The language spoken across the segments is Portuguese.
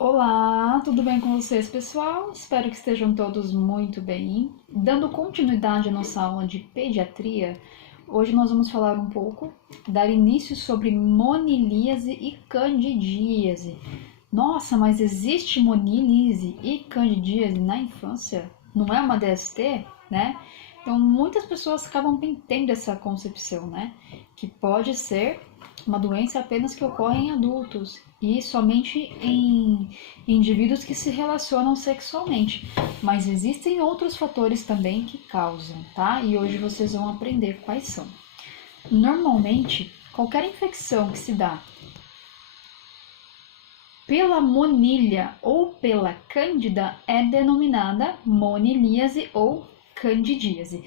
Olá, tudo bem com vocês, pessoal? Espero que estejam todos muito bem. Dando continuidade à nossa aula de pediatria, hoje nós vamos falar um pouco, dar início sobre monilíase e candidíase. Nossa, mas existe monilíase e candidíase na infância? Não é uma DST, né? Então, muitas pessoas acabam tendo essa concepção, né? Que pode ser uma doença apenas que ocorre em adultos e somente em indivíduos que se relacionam sexualmente. Mas existem outros fatores também que causam, tá? E hoje vocês vão aprender quais são. Normalmente, qualquer infecção que se dá pela monilha ou pela cândida é denominada monilíase ou candidíase.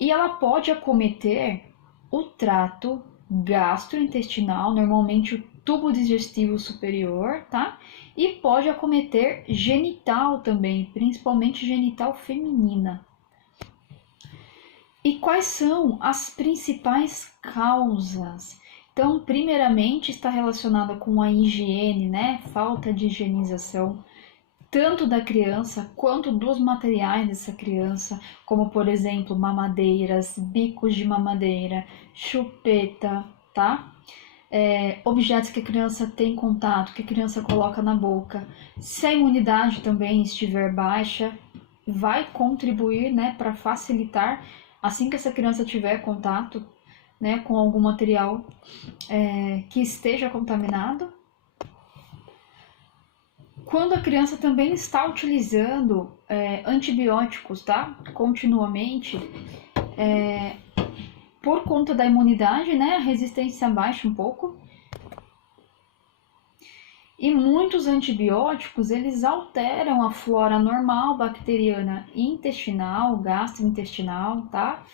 E ela pode acometer o trato gastrointestinal, normalmente o tubo digestivo superior, tá? E pode acometer genital também, principalmente genital feminina. E quais são as principais causas? Então, primeiramente, está relacionada com a higiene, né? Falta de higienização, tanto da criança quanto dos materiais dessa criança, como por exemplo, mamadeiras, bicos de mamadeira, chupeta, tá? Objetos que a criança tem contato, que a criança coloca na boca. Se a imunidade também estiver baixa, vai contribuir, né, para facilitar assim que essa criança tiver contato, né, com algum material que esteja contaminado. Quando a criança também está utilizando antibióticos, tá, continuamente, por conta da imunidade, né, a resistência baixa um pouco. E muitos antibióticos, eles alteram a flora normal bacteriana intestinal, gastrointestinal, tá?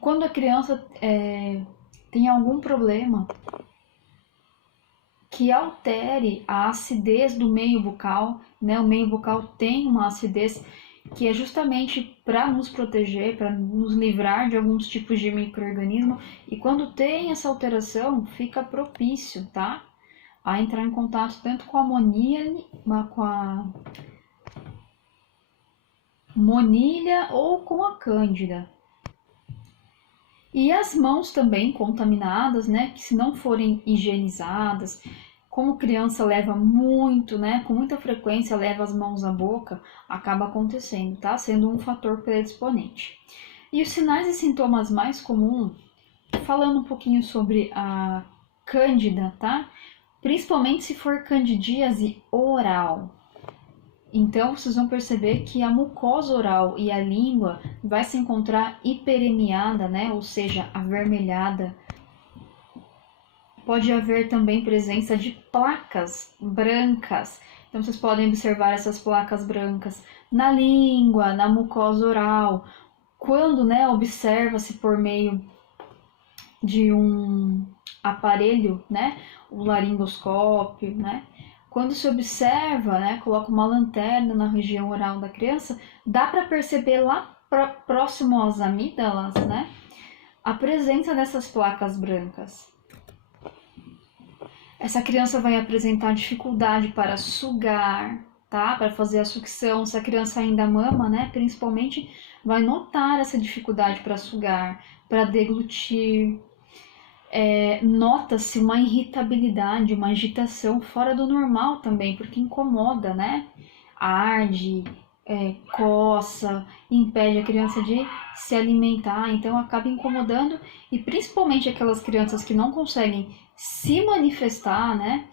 Quando a criança tem algum problema que altere a acidez do meio bucal, né? O meio bucal tem uma acidez que é justamente para nos proteger, para nos livrar de alguns tipos de micro-organismo, e quando tem essa alteração, fica propício, tá? A entrar em contato tanto com a monilha ou com a cândida. E as mãos também contaminadas, né, que se não forem higienizadas, como criança leva muito, né, com muita frequência leva as mãos à boca, acaba acontecendo, tá? Sendo um fator predisponente. E os sinais e sintomas mais comuns, falando um pouquinho sobre a cândida, tá? Principalmente se for candidíase oral. Então, vocês vão perceber que a mucosa oral e a língua vai se encontrar hiperemiada, né? Ou seja, avermelhada. Pode haver também presença de placas brancas. Então, vocês podem observar essas placas brancas na língua, na mucosa oral. Quando, né, observa-se por meio de um aparelho, né, o laringoscópio, né, quando se observa, né, coloca uma lanterna na região oral da criança, dá para perceber lá próximo às amígdalas, né, a presença dessas placas brancas. Essa criança vai apresentar dificuldade para sugar, tá? Para fazer a sucção. Se a criança ainda mama, né, principalmente, vai notar essa dificuldade para sugar, para deglutir. Nota-se uma irritabilidade, uma agitação fora do normal também, porque incomoda, né? Arde, coça, impede a criança de se alimentar, então acaba incomodando, e principalmente aquelas crianças que não conseguem se manifestar, né?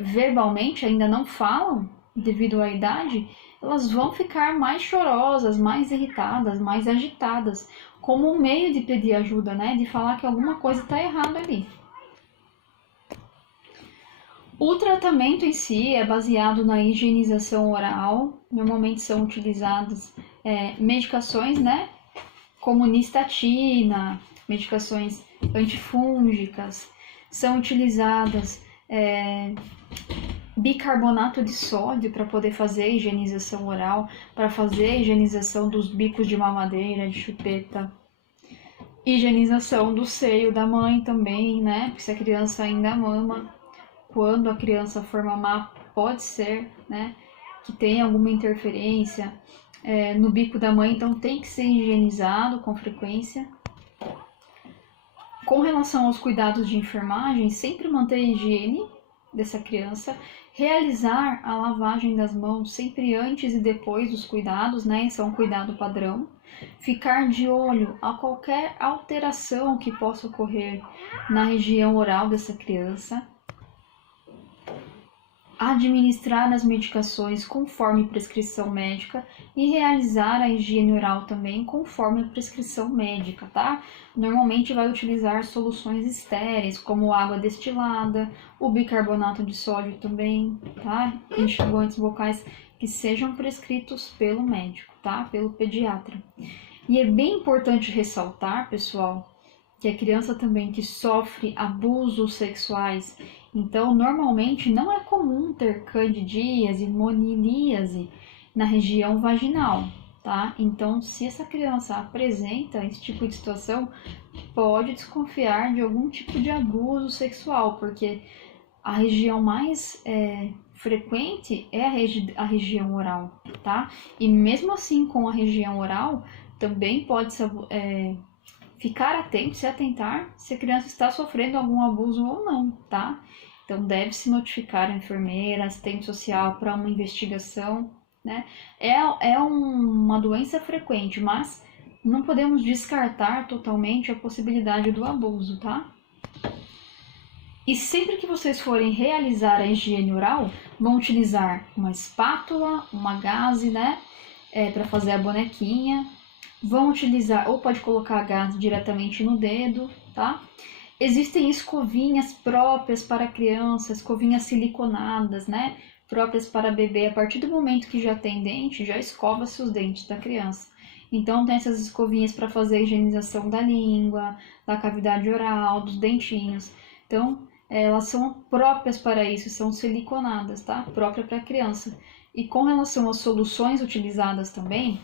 Verbalmente, ainda não falam devido à idade, elas vão ficar mais chorosas, mais irritadas, mais agitadas, como um meio de pedir ajuda, né? De falar que alguma coisa está errada ali. O tratamento em si é baseado na higienização oral. Normalmente são utilizadas medicações, né? Como nistatina, medicações antifúngicas. São utilizadas bicarbonato de sódio para poder fazer a higienização oral, para fazer a higienização dos bicos de mamadeira, de chupeta. Higienização do seio da mãe também, né? Porque se a criança ainda mama, quando a criança for mamar, pode ser, né, que tenha alguma interferência no bico da mãe, então tem que ser higienizado com frequência. Com relação aos cuidados de enfermagem, sempre manter a higiene dessa criança, realizar a lavagem das mãos sempre antes e depois dos cuidados, né? Isso é um cuidado padrão. Ficar de olho a qualquer alteração que possa ocorrer na região oral dessa criança. Administrar as medicações conforme prescrição médica e realizar a higiene oral também conforme a prescrição médica, tá? Normalmente vai utilizar soluções estéreis, como água destilada, o bicarbonato de sódio também, tá? Enxaguantes bucais que sejam prescritos pelo médico, tá? Pelo pediatra. E é bem importante ressaltar, pessoal, que a criança também que sofre abusos sexuais, então normalmente não é comum ter candidíase, monilíase na região vaginal, tá? Então, se essa criança apresenta esse tipo de situação, pode desconfiar de algum tipo de abuso sexual, porque a região mais frequente é a região oral, tá? E mesmo assim, com a região oral, também pode ficar atento, se atentar se a criança está sofrendo algum abuso ou não, tá? Então, deve-se notificar a enfermeira, assistente social para uma investigação, né? É uma doença frequente, mas não podemos descartar totalmente a possibilidade do abuso, tá? E sempre que vocês forem realizar a higiene oral, vão utilizar uma espátula, uma gaze, né? Para fazer a bonequinha. Vão utilizar, ou pode colocar a gaze diretamente no dedo, tá? Existem escovinhas próprias para criança, escovinhas siliconadas, né? Próprias para bebê. A partir do momento que já tem dente, já escova-se os dentes da criança. Então, tem essas escovinhas para fazer a higienização da língua, da cavidade oral, dos dentinhos. Então, elas são próprias para isso, são siliconadas, tá? Própria para criança. E com relação às soluções utilizadas também,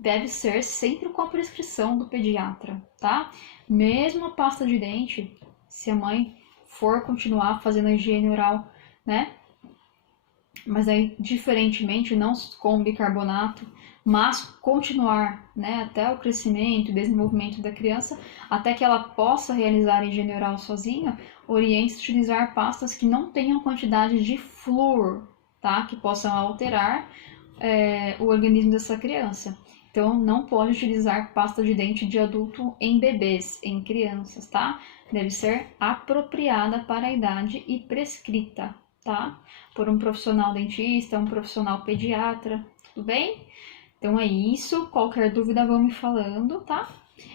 deve ser sempre com a prescrição do pediatra, tá? Mesmo a pasta de dente, se a mãe for continuar fazendo a higiene oral, né? Mas aí, diferentemente, não com bicarbonato, mas continuar, né, até o crescimento e desenvolvimento da criança, até que ela possa realizar a higiene oral sozinha, oriente a utilizar pastas que não tenham quantidade de flúor, tá? Que possam alterar o organismo dessa criança. Então, não pode utilizar pasta de dente de adulto em bebês, em crianças, tá? Deve ser apropriada para a idade e prescrita, tá? Por um profissional dentista, um profissional pediatra, tudo bem? Então é isso, qualquer dúvida vão me falando, tá?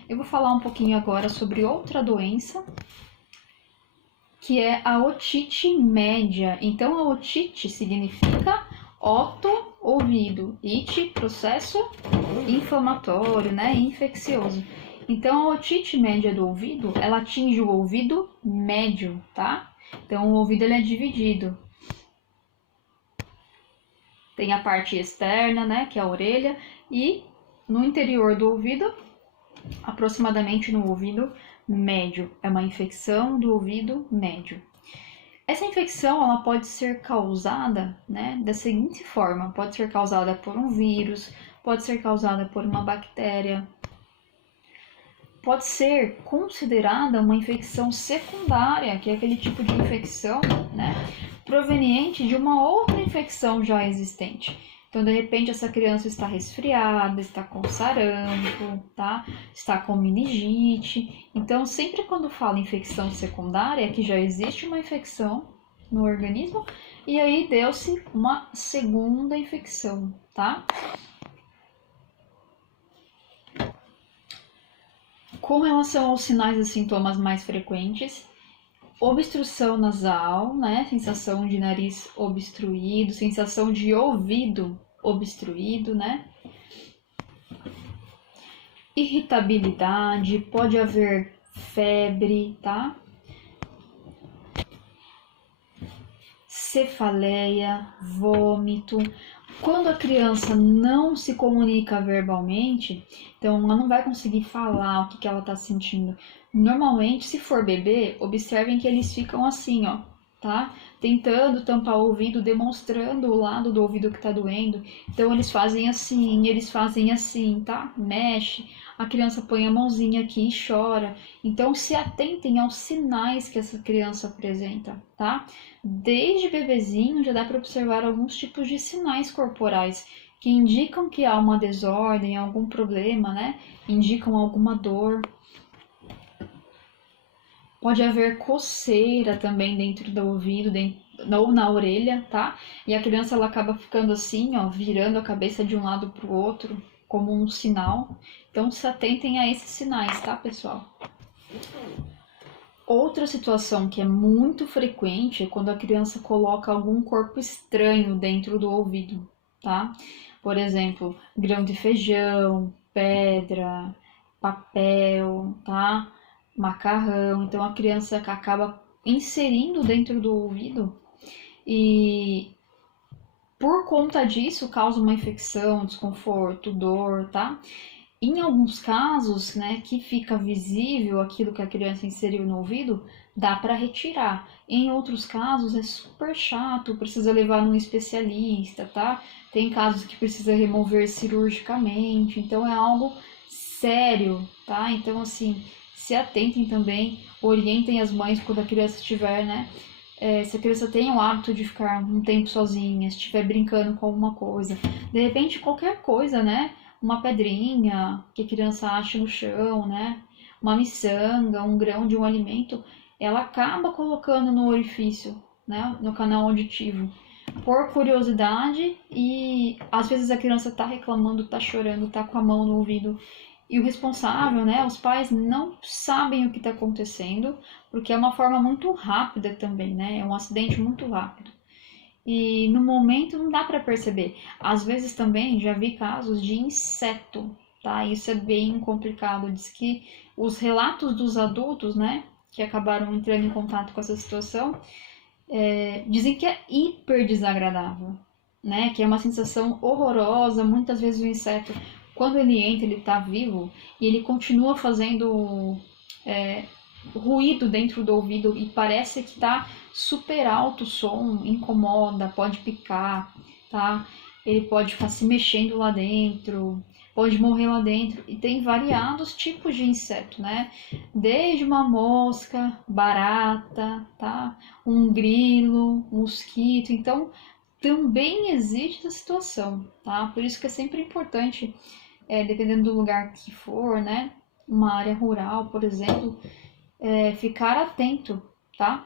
Eu vou falar um pouquinho agora sobre outra doença, que é a otite média. Então, a otite significa oto, ouvido, ite, processo inflamatório, né, infeccioso. Então, a otite média do ouvido, ela atinge o ouvido médio, tá? Então, o ouvido ele é dividido. Tem a parte externa, né, que é a orelha, e no interior do ouvido, aproximadamente no ouvido médio. É uma infecção do ouvido médio. Essa infecção ela pode ser causada, né, da seguinte forma: pode ser causada por um vírus, pode ser causada por uma bactéria, pode ser considerada uma infecção secundária, que é aquele tipo de infecção, né, proveniente de uma outra infecção já existente. Então, de repente, essa criança está resfriada, está com sarampo, tá? Está com meningite. Então, sempre quando fala infecção secundária, é que já existe uma infecção no organismo e aí deu-se uma segunda infecção, tá? Com relação aos sinais e sintomas mais frequentes, obstrução nasal, né? Sensação de nariz obstruído, sensação de ouvido obstruído, né? Irritabilidade, pode haver febre, tá? Cefaleia, vômito. Quando a criança não se comunica verbalmente, então ela não vai conseguir falar o que ela está sentindo. Normalmente, se for bebê, observem que eles ficam assim, ó, tá? Tentando tampar o ouvido, demonstrando o lado do ouvido que tá doendo. Então eles fazem assim, tá? Mexe, a criança põe a mãozinha aqui e chora. Então se atentem aos sinais que essa criança apresenta, tá? Desde bebezinho já dá para observar alguns tipos de sinais corporais que indicam que há uma desordem, algum problema, né? Indicam alguma dor. Pode haver coceira também dentro do ouvido, ou na orelha, tá? E a criança ela acaba ficando assim, ó, virando a cabeça de um lado para o outro, como um sinal. Então se atentem a esses sinais, tá, pessoal? Outra situação que é muito frequente é quando a criança coloca algum corpo estranho dentro do ouvido, tá? Por exemplo, grão de feijão, pedra, papel, tá? Macarrão. Então a criança acaba inserindo dentro do ouvido e por conta disso causa uma infecção, desconforto, dor, tá? Em alguns casos, né, que fica visível aquilo que a criança inseriu no ouvido, dá para retirar. Em outros casos é super chato, precisa levar num especialista, tá? Tem casos que precisa remover cirurgicamente, então é algo sério, tá? Então assim, se atentem também, orientem as mães quando a criança estiver, né? Se a criança tem o hábito de ficar um tempo sozinha, se estiver brincando com alguma coisa, de repente qualquer coisa, né? Uma pedrinha que a criança acha no chão, né? Uma miçanga, um grão de um alimento, ela acaba colocando no orifício, né? No canal auditivo, por curiosidade e às vezes a criança tá reclamando, tá chorando, tá com a mão no ouvido e o responsável, né? Os pais não sabem o que está acontecendo, porque é uma forma muito rápida também, né? É um acidente muito rápido. E no momento não dá para perceber. Às vezes também já vi casos de inseto, tá? Isso é bem complicado. Diz que os relatos dos adultos, né, que acabaram entrando em contato com essa situação, dizem que é hiper desagradável, né? Que é uma sensação horrorosa. Muitas vezes o inseto, quando ele entra, ele está vivo e ele continua fazendo ruído dentro do ouvido e parece que tá super alto o som, incomoda, pode picar, tá? Ele pode ficar se mexendo lá dentro, pode morrer lá dentro. E tem variados tipos de inseto, né? Desde uma mosca, barata, tá? Um grilo, um mosquito. Então, também existe essa situação, tá? Por isso que é sempre importante, dependendo do lugar que for, né? Uma área rural, por exemplo, ficar atento, tá?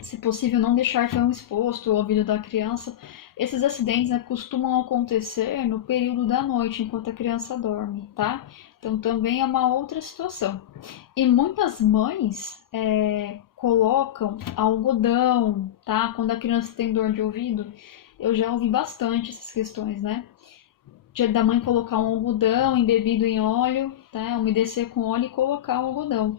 Se possível, não deixar tão exposto o ouvido da criança. Esses acidentes, né, costumam acontecer no período da noite, enquanto a criança dorme, tá? Então também é uma outra situação. E muitas mães colocam algodão, tá? Quando a criança tem dor de ouvido, eu já ouvi bastante essas questões, né? Da mãe colocar um algodão embebido em óleo, tá? Umedecer com óleo e colocar o algodão.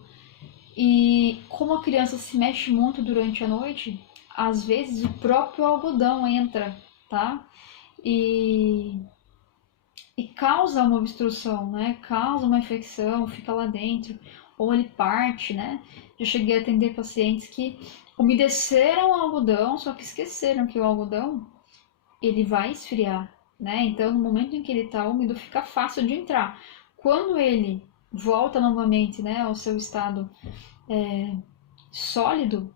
E como a criança se mexe muito durante a noite, às vezes o próprio algodão entra, tá? E causa uma obstrução, né? Causa uma infecção, fica lá dentro, ou ele parte, né? Eu cheguei a atender pacientes que umedeceram o algodão, só que esqueceram que o algodão, ele vai esfriar, né? Então, no momento em que ele está úmido, fica fácil de entrar. Quando ele volta novamente, né, ao seu estado sólido,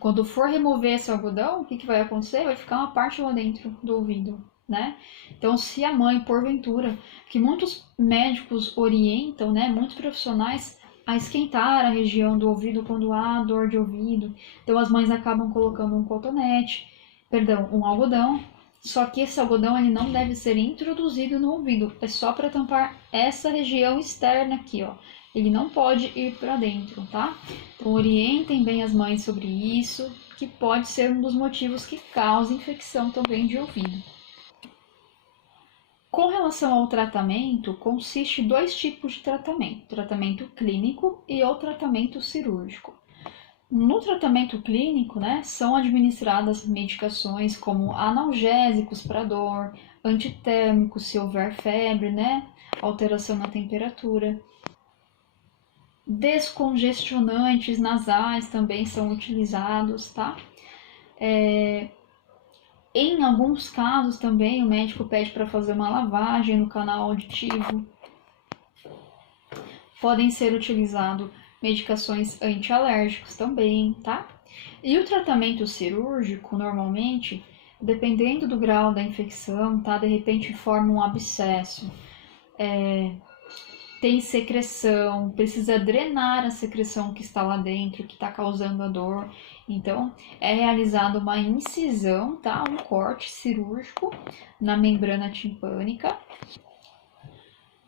quando for remover esse algodão, o que vai acontecer? Vai ficar uma parte lá dentro do ouvido, né? Então, se a mãe, porventura, que muitos médicos orientam, né, muitos profissionais, a esquentar a região do ouvido quando há dor de ouvido, então as mães acabam colocando um algodão, só que esse algodão ele não deve ser introduzido no ouvido, é só para tampar essa região externa aqui, ó. Ele não pode ir para dentro, tá? Então orientem bem as mães sobre isso, que pode ser um dos motivos que causa infecção também de ouvido. Com relação ao tratamento, consiste dois tipos de tratamento: tratamento clínico e o tratamento cirúrgico. No tratamento clínico, né, são administradas medicações como analgésicos para dor, antitérmicos se houver febre, né, alteração na temperatura. Descongestionantes nasais também são utilizados, tá? Em alguns casos também o médico pede para fazer uma lavagem no canal auditivo. Podem ser utilizados medicações antialérgicas também, tá? E o tratamento cirúrgico, normalmente, dependendo do grau da infecção, tá? De repente forma um abscesso, tem secreção, precisa drenar a secreção que está lá dentro, que está causando a dor. Então, é realizada uma incisão, tá? Um corte cirúrgico na membrana timpânica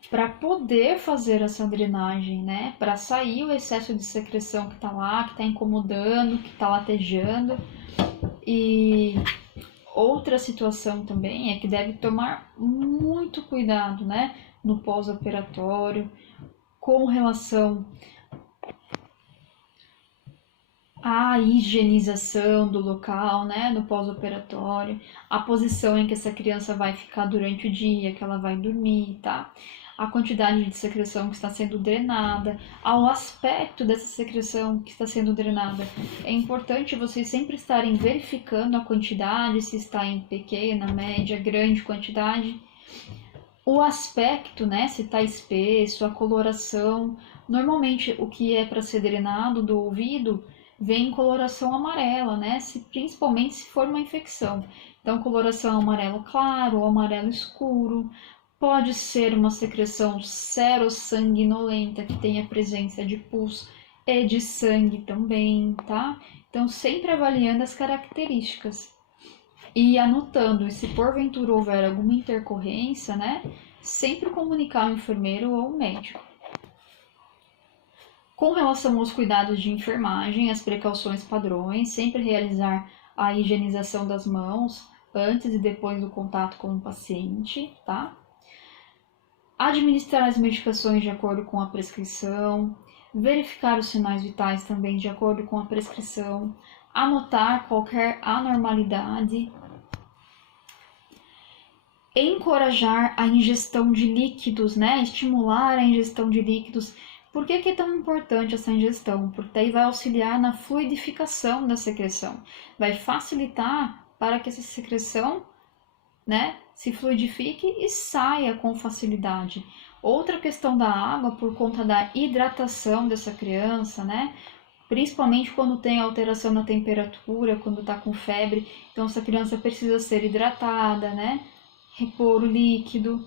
para poder fazer essa drenagem, né? Para sair o excesso de secreção que está lá, que está incomodando, que está latejando. E outra situação também é que deve tomar muito cuidado, né? No pós-operatório, com relação à higienização do local, né? No pós-operatório, a posição em que essa criança vai ficar durante o dia, que ela vai dormir, tá? A quantidade de secreção que está sendo drenada, ao aspecto dessa secreção que está sendo drenada. É importante vocês sempre estarem verificando a quantidade, se está em pequena, média, grande quantidade. O aspecto, né, se está espesso, a coloração. Normalmente o que é para ser drenado do ouvido vem em coloração amarela, né, principalmente se for uma infecção. Então, coloração amarelo claro ou amarelo escuro. Pode ser uma secreção serossanguinolenta, que tenha presença de pus e de sangue também, tá? Então, sempre avaliando as características e anotando. E se porventura houver alguma intercorrência, né? Sempre comunicar ao enfermeiro ou ao médico. Com relação aos cuidados de enfermagem, as precauções padrões, sempre realizar a higienização das mãos antes e depois do contato com o paciente, tá? Administrar as medicações de acordo com a prescrição, verificar os sinais vitais também de acordo com a prescrição, anotar qualquer anormalidade, encorajar a ingestão de líquidos, né? Estimular a ingestão de líquidos. Por que é tão importante essa ingestão? Porque daí vai auxiliar na fluidificação da secreção, vai facilitar para que essa secreção, né, se fluidifique e saia com facilidade. Outra questão da água, por conta da hidratação dessa criança, né? Principalmente quando tem alteração na temperatura, quando está com febre. Então, essa criança precisa ser hidratada, né? Repor o líquido.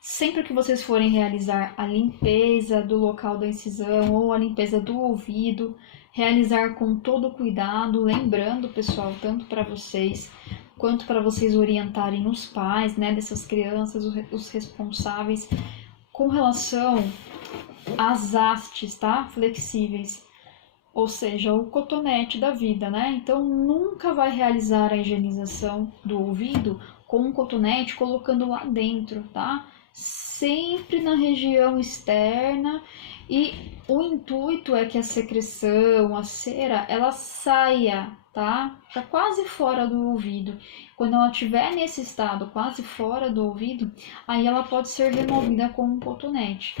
Sempre que vocês forem realizar a limpeza do local da incisão ou a limpeza do ouvido, realizar com todo cuidado, lembrando, pessoal, tanto para vocês quanto para vocês orientarem os pais, né, dessas crianças, os responsáveis, com relação às hastes, tá? Flexíveis, ou seja, o cotonete da vida, né? Então, nunca vai realizar a higienização do ouvido com um cotonete colocando lá dentro, tá? Sempre na região externa, e o intuito é que a secreção, a cera, ela saia, tá? Tá quase fora do ouvido. Quando ela estiver nesse estado, quase fora do ouvido, aí ela pode ser removida com um cotonete.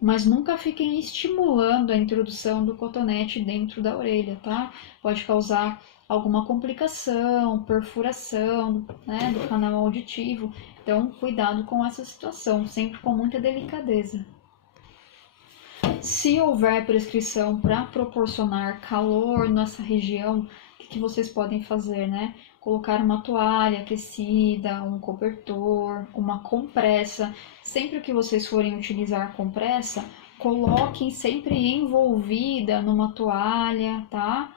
Mas nunca fiquem estimulando a introdução do cotonete dentro da orelha, tá? Pode causar alguma complicação, perfuração, né, do canal auditivo. Então, cuidado com essa situação, sempre com muita delicadeza. Se houver prescrição para proporcionar calor nessa região, o que vocês podem fazer, né? Colocar uma toalha aquecida, um cobertor, uma compressa. Sempre que vocês forem utilizar compressa, coloquem sempre envolvida numa toalha, tá?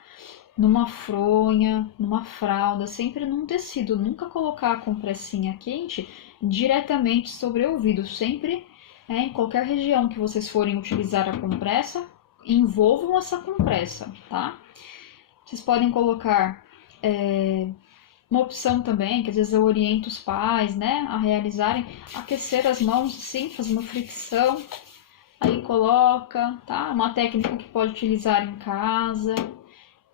Numa fronha, numa fralda, sempre num tecido. Nunca colocar a compressinha quente diretamente sobre o ouvido. Sempre, em qualquer região que vocês forem utilizar a compressa, envolvam essa compressa, tá? Vocês podem colocar uma opção também, que às vezes eu oriento os pais, né, a realizarem, aquecer as mãos, sim, fazendo fricção, aí coloca, tá? Uma técnica que pode utilizar em casa.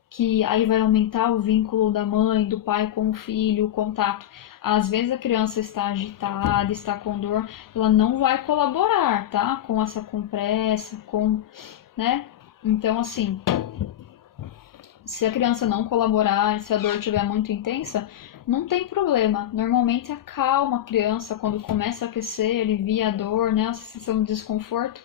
que aí vai aumentar o vínculo da mãe, do pai com o filho, o contato. Às vezes a criança está agitada, está com dor, ela não vai colaborar, tá? Com essa compressa, né? Então, assim, se a criança não colaborar, se a dor estiver muito intensa, não tem problema. Normalmente acalma a criança quando começa a aquecer, alivia a dor, né? A sensação de desconforto.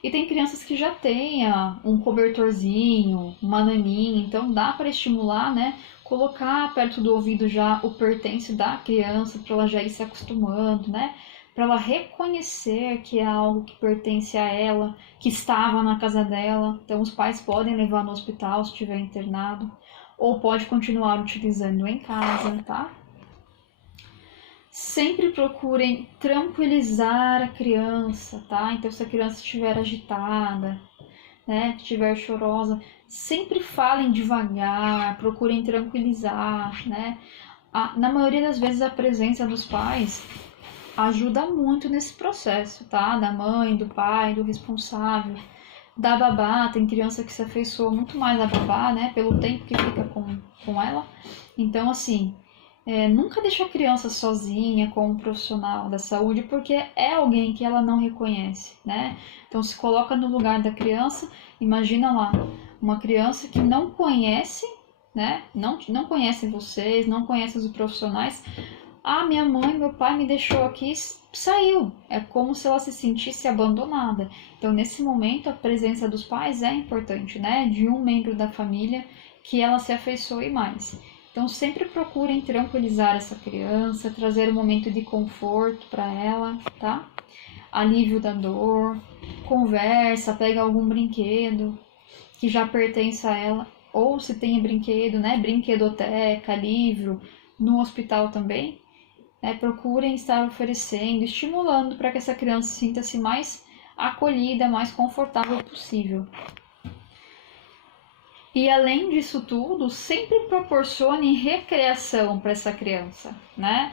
E tem crianças que já têm um cobertorzinho, uma naninha, então dá para estimular, né? Colocar perto do ouvido já o pertence da criança, para ela já ir se acostumando, né? Para ela reconhecer que é algo que pertence a ela, que estava na casa dela. Então os pais podem levar no hospital se estiver internado, ou pode continuar utilizando em casa, tá? Sempre procurem tranquilizar a criança, tá? Então, se a criança estiver agitada, né, estiver chorosa, sempre falem devagar, procurem tranquilizar, né? Na maioria das vezes, a presença dos pais ajuda muito nesse processo, tá? Da mãe, do pai, do responsável, da babá. Tem criança que se afeiçoa muito mais à babá, né? Pelo tempo que fica com ela. Então, assim, nunca deixe a criança sozinha com um profissional da saúde, porque é alguém que ela não reconhece, né? Então se coloca no lugar da criança, imagina lá, uma criança que não conhece, né? Não conhece vocês, não conhece os profissionais. Ah, minha mãe, meu pai me deixou aqui, saiu. É como se ela se sentisse abandonada. Então nesse momento a presença dos pais é importante, né? De um membro da família que ela se afeiçoe mais. Então, sempre procurem tranquilizar essa criança, trazer um momento de conforto para ela, tá? Alívio da dor, conversa, pega algum brinquedo que já pertence a ela, ou se tem brinquedo, né? Brinquedoteca, livro, no hospital também, né? Procurem estar oferecendo, estimulando para que essa criança sinta-se mais acolhida, mais confortável possível. E além disso tudo, sempre proporcione recreação para essa criança, né?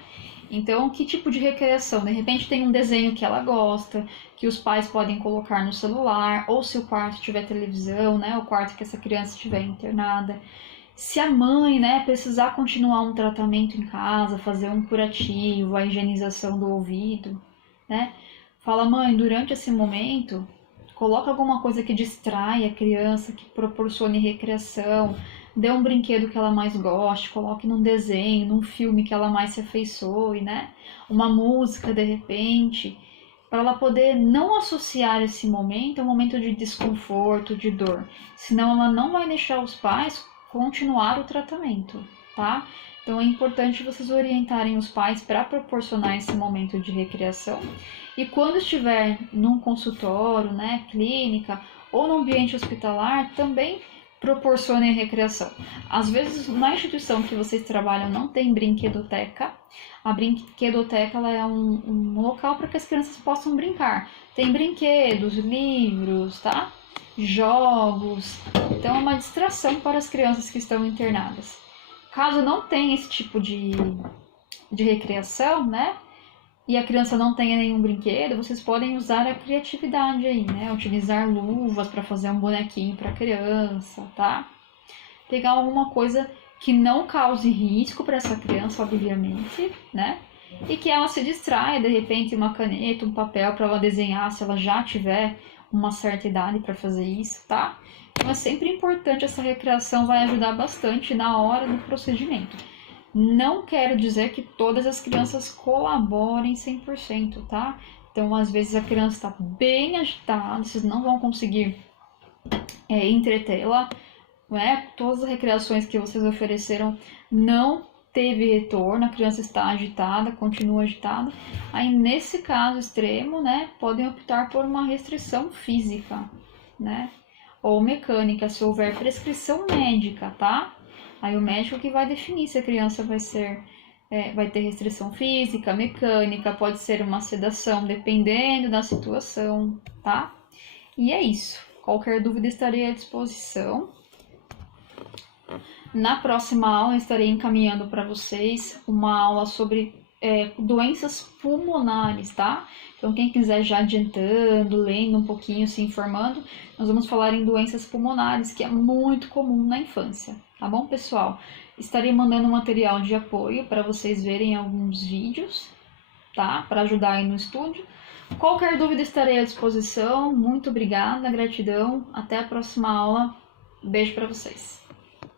Então, que tipo de recreação? De repente tem um desenho que ela gosta, que os pais podem colocar no celular, ou se o quarto tiver televisão, né? O quarto que essa criança estiver internada. Se a mãe, né, precisar continuar um tratamento em casa, fazer um curativo, a higienização do ouvido, né? Fala, mãe, durante esse momento, coloca alguma coisa que distraia a criança, que proporcione recreação, dê um brinquedo que ela mais goste, coloque num desenho, num filme que ela mais se afeiçoe, né? Uma música de repente, para ela poder não associar esse momento a um momento de desconforto, de dor. Senão ela não vai deixar os pais continuar o tratamento, tá? Então é importante vocês orientarem os pais para proporcionar esse momento de recreação. E quando estiver num consultório, né, clínica ou no ambiente hospitalar, também proporcionem recreação. Às vezes, na instituição que vocês trabalham não tem brinquedoteca. A brinquedoteca ela é um local para que as crianças possam brincar. Tem brinquedos, livros, tá? Jogos. Então, é uma distração para as crianças que estão internadas. Caso não tenha esse tipo de recreação, né? E a criança não tenha nenhum brinquedo, vocês podem usar a criatividade aí, né? Utilizar luvas para fazer um bonequinho para a criança, tá? Pegar alguma coisa que não cause risco para essa criança, obviamente, né? E que ela se distraia, de repente, uma caneta, um papel para ela desenhar, se ela já tiver uma certa idade para fazer isso, tá? Então é sempre importante, essa recreação vai ajudar bastante na hora do procedimento. Não quero dizer que todas as crianças colaborem 100%, tá? Então, às vezes a criança está bem agitada, vocês não vão conseguir entretê-la, né? Todas as recreações que vocês ofereceram não teve retorno, a criança está agitada, continua agitada. Aí, nesse caso extremo, né, podem optar por uma restrição física, né? Ou mecânica, se houver prescrição médica, tá? Aí o médico que vai definir se a criança vai ter restrição física, mecânica, pode ser uma sedação, dependendo da situação, tá? E é isso. Qualquer dúvida estarei à disposição. Na próxima aula estarei encaminhando para vocês uma aula sobre doenças pulmonares, tá? Então quem quiser já adiantando, lendo um pouquinho, se informando, nós vamos falar em doenças pulmonares, que é muito comum na infância. Tá bom, pessoal? Estarei mandando material de apoio para vocês verem alguns vídeos, tá? Para ajudar aí no estúdio. Qualquer dúvida estarei à disposição. Muito obrigada, gratidão. Até a próxima aula. Beijo para vocês.